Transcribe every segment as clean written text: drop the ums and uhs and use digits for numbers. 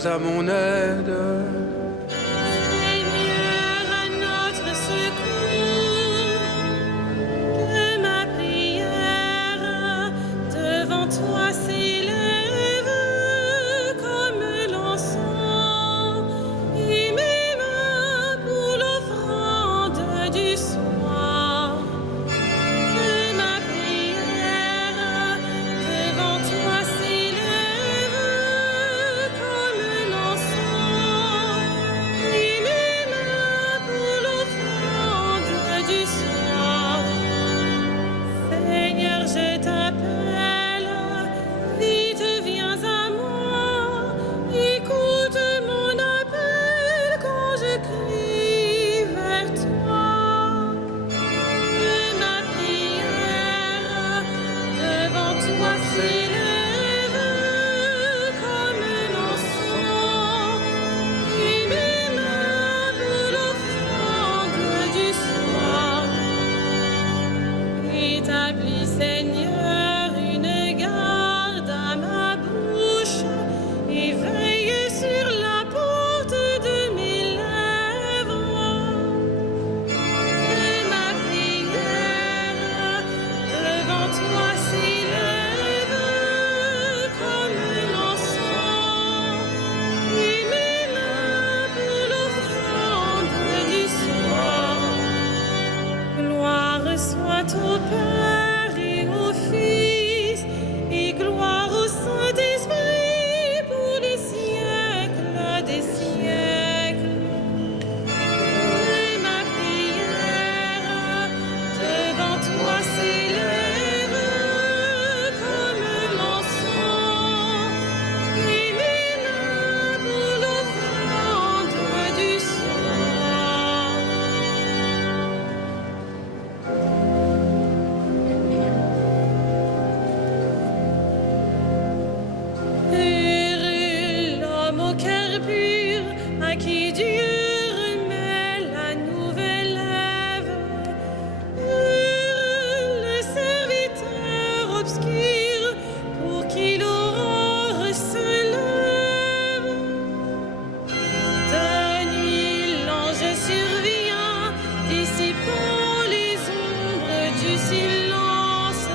viens à mon aide. Seigneur, à notre secours, que ma prière devant toi s'élève comme l'encens, et mes mains pour l'offrande du soir. Que ma prière devant toi s'élève comme l'encens, et mes mains pour l'offrande du soir. Seigneur, je t'appelle, vite viens à moi, écoute mon appel quand je crie vers toi. Que ma prière devant toi s'élève comme l'encens, et mes mains pour l'offrande du soir. Établis, Seigneur, une garde à ma bouche, et veille sur la porte de mes lèvres. Que ma prière devant toi s'élève comme l'encens, et mes mains pour l'offrande du soir. Gloire soit au Père et au Fils, et gloire au Saint-Esprit pour les siècles des siècles. Que ma prière devant toi s'élève comme l'encens, et mes mains pour l'offrande du soir. Heureux l'homme au cœur pur, à qui Dieu remet la nouvelle lève. Heureux le serviteur obscur, pour qui l'aurore se lève. De nuit l'ange survient, dissipant les ombres du silence.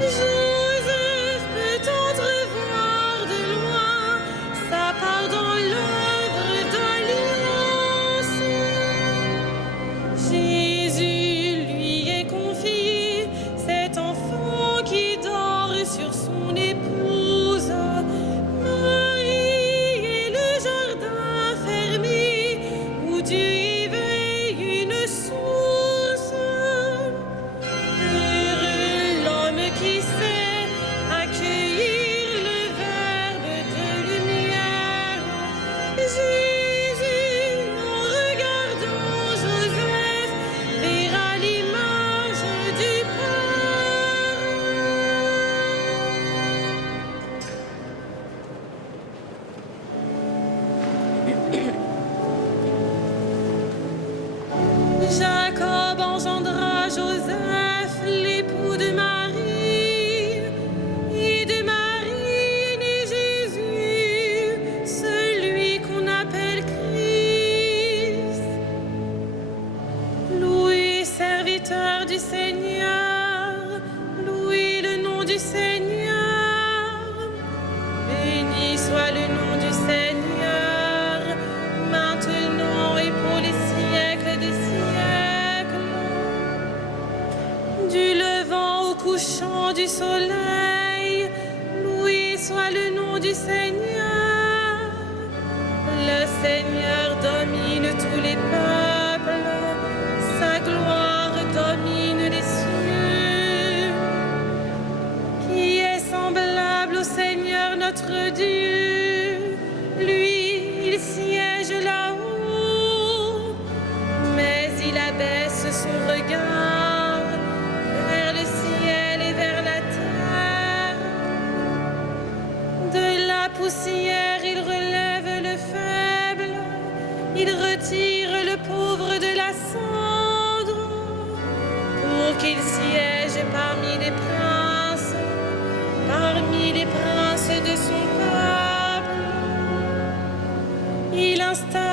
Joseph peut entrevoir de loin sa part dans l'œuvre d'alliance. Jésus lui est confié, cet enfant qui dort sur son épouse. Marie est le jardin fermé, où Dieu éveille une source. Heureux l'homme qui sait accueillir le verbe de lumière. Jésus, en regardant Joseph, verra l'image du Père. Jacob engendra Joseph, l'époux de Marie, et de Marie est né Jésus, celui qu'on appelle Christ. Loué, serviteur du Seigneur, loué le nom du Seigneur. Béni soit le nom du Seigneur, maintenant et pour les siècles des siècles. Du levant au couchant du soleil, loué soit le nom du Seigneur. Le Seigneur domine tous les peuples, sa gloire domine les cieux. Qui est semblable au Seigneur notre Dieu? Lui, il siège là-haut, mais il abaisse son regard vers le ciel et vers la terre. De la poussière, il relève le faible, il retire le pauvre de la cendre, pour qu'il siège parmi les princes de son peuple.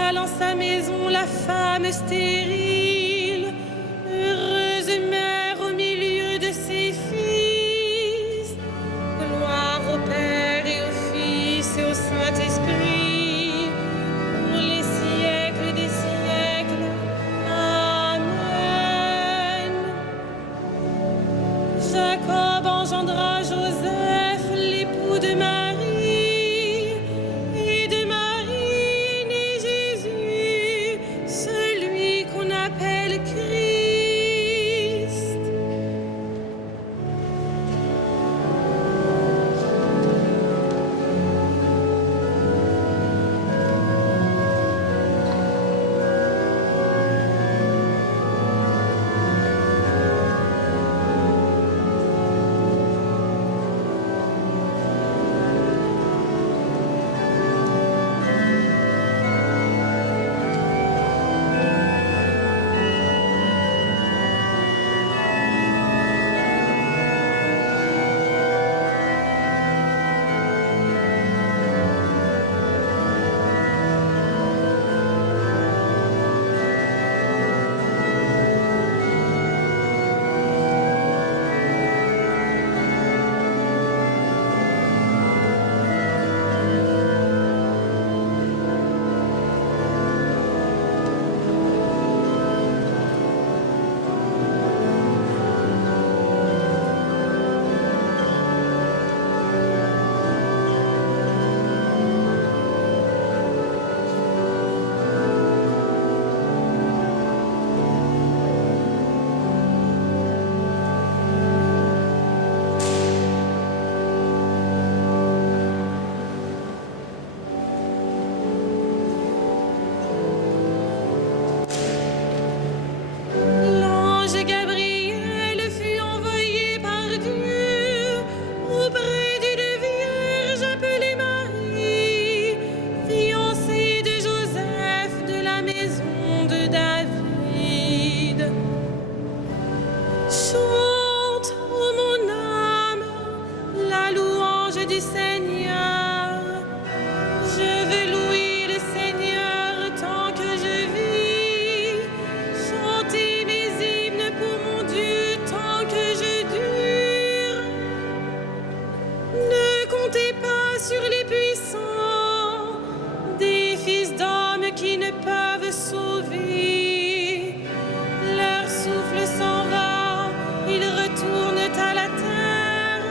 installe en sa maison la femme stérile, heureuse mère au milieu de ses fils. Gloire au Père et au Fils et au Saint-Esprit, pour les siècles des siècles. Amen. Jacob engendra Joseph, l'époux de Marie, et de Marie est né Jésus, celui qu'on appelle Christ. L'ange Gabriel fut envoyé par Dieu auprès d'une vierge appelée Marie, fiancée de Joseph de la maison de David. Chante, ô mon âme, la louange du Seigneur. Je veux louer le Seigneur tant que je vis, chanter mes hymnes pour mon Dieu tant que je dure. Ne comptez pas sur les puissants, des fils d'hommes qui ne peuvent sauver. Leur souffle s'en va, ils retournent à la terre,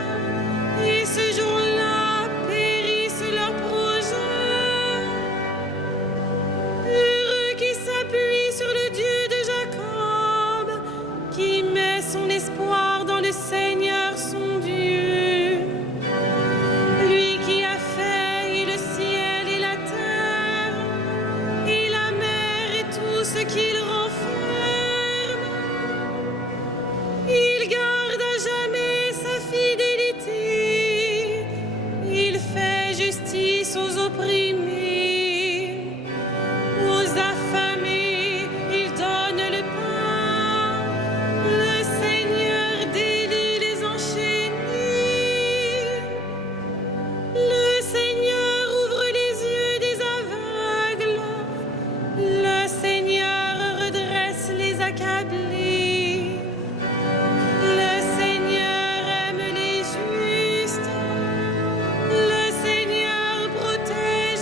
et ce jour-là périssent leurs projets. Heureux qui s'appuie sur le Dieu de Jacob, qui met son espoir dans le Seigneur son Dieu. Lui qui a fait le ciel et la terre, et la mer et tout ce qu'il renferme. Il garde à jamais sa fidélité, il fait justice aux opprimés, aux affamés il donne le pain. Le Seigneur délie les enchaînés. Le Seigneur ouvre les yeux des aveugles. Le Seigneur redresse les accablés. Le Seigneur aime les justes. Le Seigneur protège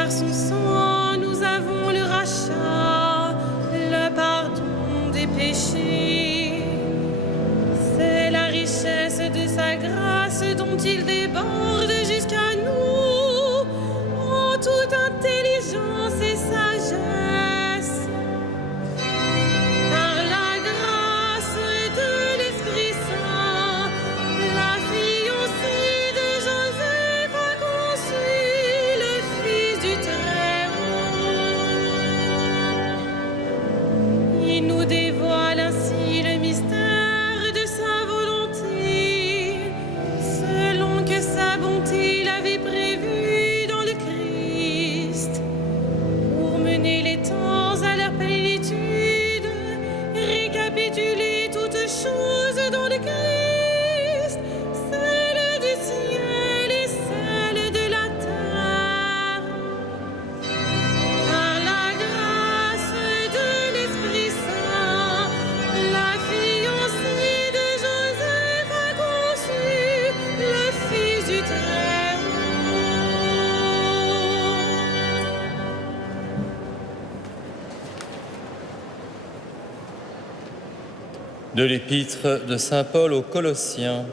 par son sang nous avons le rachat, le pardon des péchés. C'est la richesse de sa grâce dont il déborde jusqu'à nous en toute intelligence et sagesse. Par la grâce de l'Esprit Saint, la fiancée de Joseph a conçu le Fils du Très-Haut. Il nous dévoile ainsi le mystère de sa volonté, selon que sa bonté l'avait prévu dans le Christ, pour mener les temps à leur plénitude, récapituler toutes choses dans le Christ, celle du ciel et celle de la terre. Par la grâce de l'Esprit Saint, la fiancée de Joseph a conçu le Fils du Très-Haut. De l'épître de saint Paul aux Colossiens.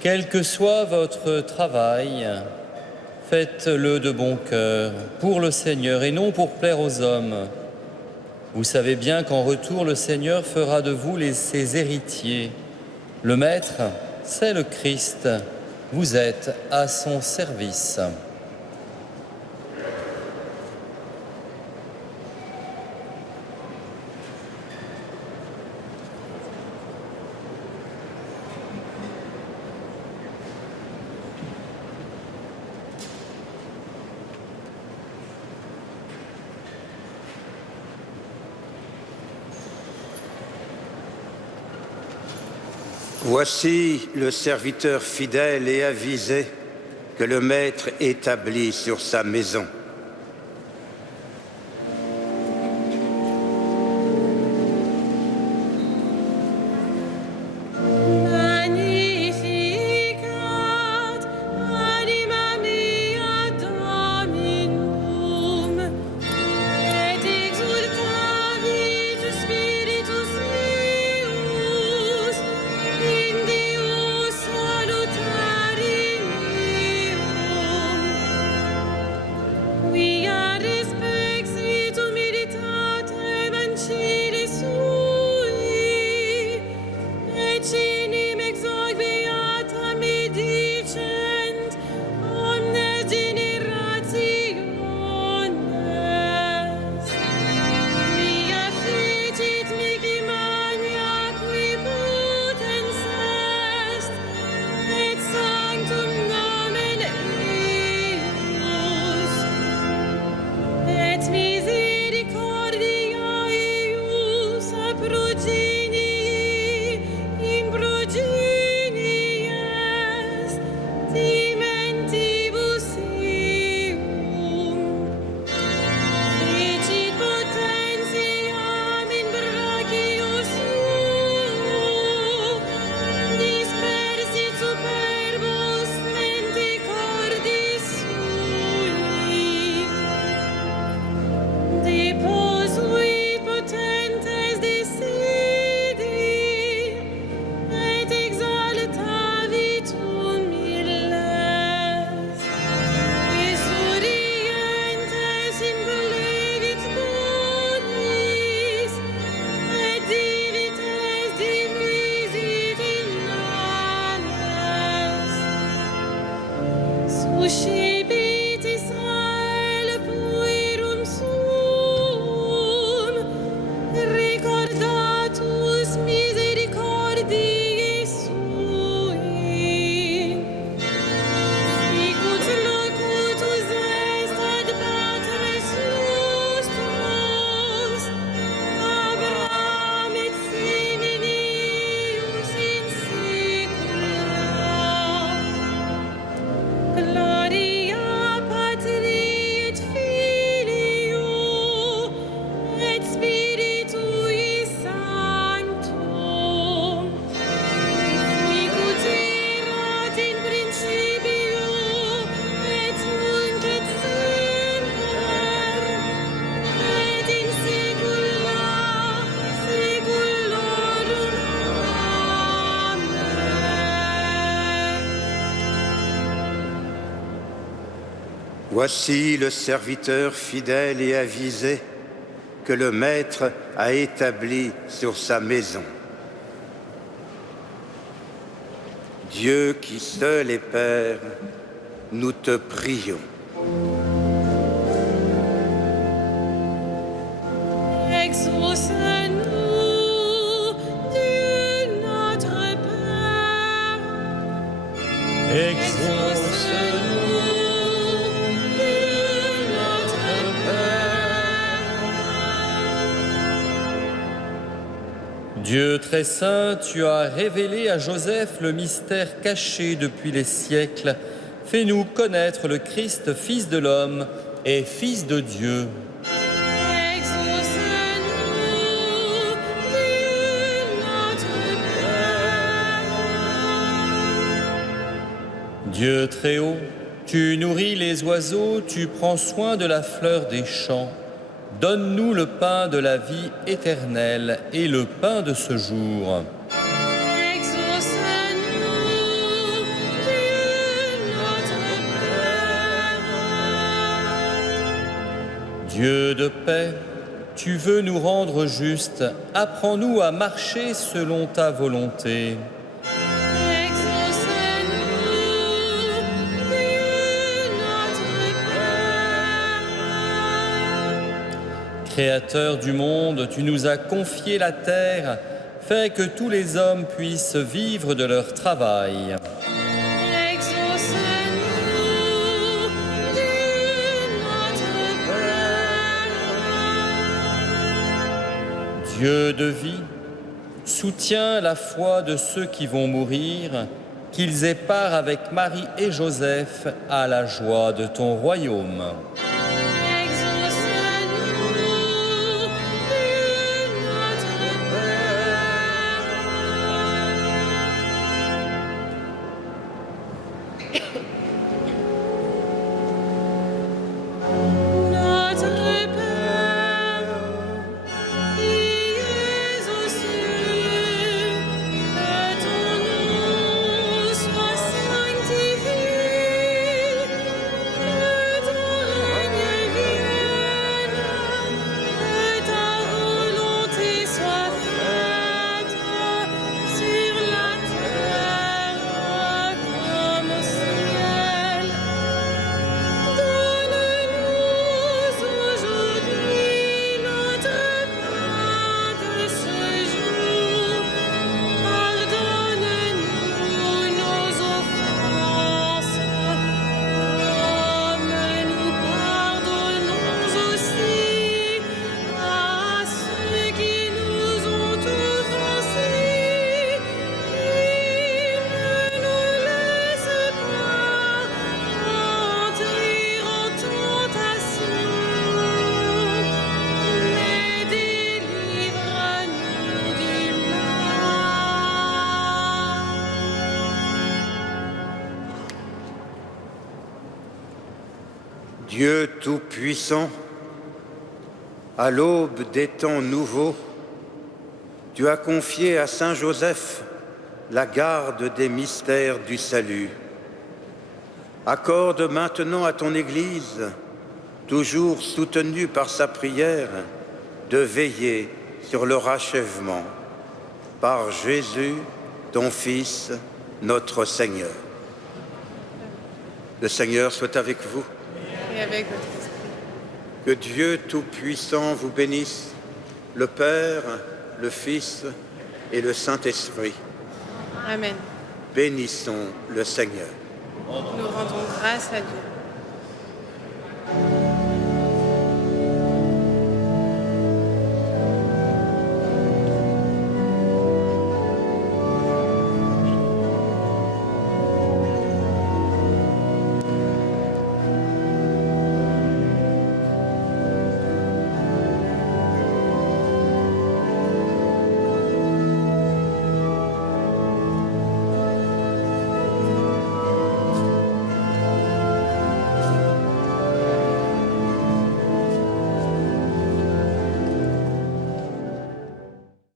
Quel que soit votre travail, faites-le de bon cœur, pour le Seigneur et non pour plaire aux hommes. Vous savez bien qu'en retour, le Seigneur fera de vous ses héritiers. Le Maître, c'est le Christ. Vous êtes à son service. Voici le serviteur fidèle et avisé que le Maître établit sur sa maison. Magnificat anima mea Dominum, et exultavit Spiritus meus in Deo salutari meum. Quia respexit humilitatem ancilli sui, et cinim exorbiata me dicent omnes generationes. Mia fecit mihi magna qui potens est, et sanctum nomen eius. Et misericordia eius a progenii in progenies dimentibus eum. Fecit potentiam in brachio suo, dispersit superbos mente cordis sui. Deposui potentes de sedi, et exaltavit humiles. Exurientes implevit bonis, et divites dimisit in annes. Suscipit Israel puerum suum, recordatus misericordiae sui. Sicut locutus est ad patres nostros, Abraham et seminius in saecula. Gloria Voici le serviteur fidèle et avisé que le Maître a établi sur sa maison. Dieu qui seul est Père, nous te prions. Exauce-nous, Dieu notre Père. Exauce-nous, Dieu notre Père. Dieu très saint, tu as révélé à Joseph le mystère caché depuis les siècles. Fais-nous connaître le Christ, Fils de l'homme et Fils de Dieu. Exauce-nous, Dieu notre Père. Dieu très haut, tu nourris les oiseaux, tu prends soin de la fleur des champs. Donne-nous le pain de la vie éternelle et le pain de ce jour. Exauce-nous, Dieu notre Père. Dieu de paix, tu veux nous rendre justes, apprends-nous à marcher selon ta volonté. Exauce-nous, Dieu notre Père. Créateur du monde, tu nous as confié la terre, fais que tous les hommes puissent vivre de leur travail. Exauce-nous, Dieu notre Père. Dieu de vie, soutiens la foi de ceux qui vont mourir, qu'ils aient part avec Marie et Joseph à la joie de ton royaume. Exauce-nous, Dieu notre Père. Notre Père, qui es aux cieux, que ton nom soit sanctifié, que ton règne vienne, que ta volonté soit faite sur la terre comme au ciel. Donne-nous aujourd'hui notre pain de ce jour. Pardonne-nous nos offenses, comme nous pardonnons aussi à ceux qui nous ont offensés. Et ne nous laisse pas entrer en tentation, mais délivre-nous du mal. Dieu Tout-Puissant, à l'aube des temps nouveaux, tu as confié à Saint Joseph la garde des mystères du salut. Accorde maintenant à ton Église, toujours soutenue par sa prière, de veiller sur leur achèvement. Par Jésus, ton Fils, notre Seigneur. Le Seigneur soit avec vous. Et avec votre esprit. Que Dieu Tout-Puissant vous bénisse, le Père, le Fils et le Saint-Esprit. Amen. Bénissons le Seigneur. Nous rendons grâce à Dieu.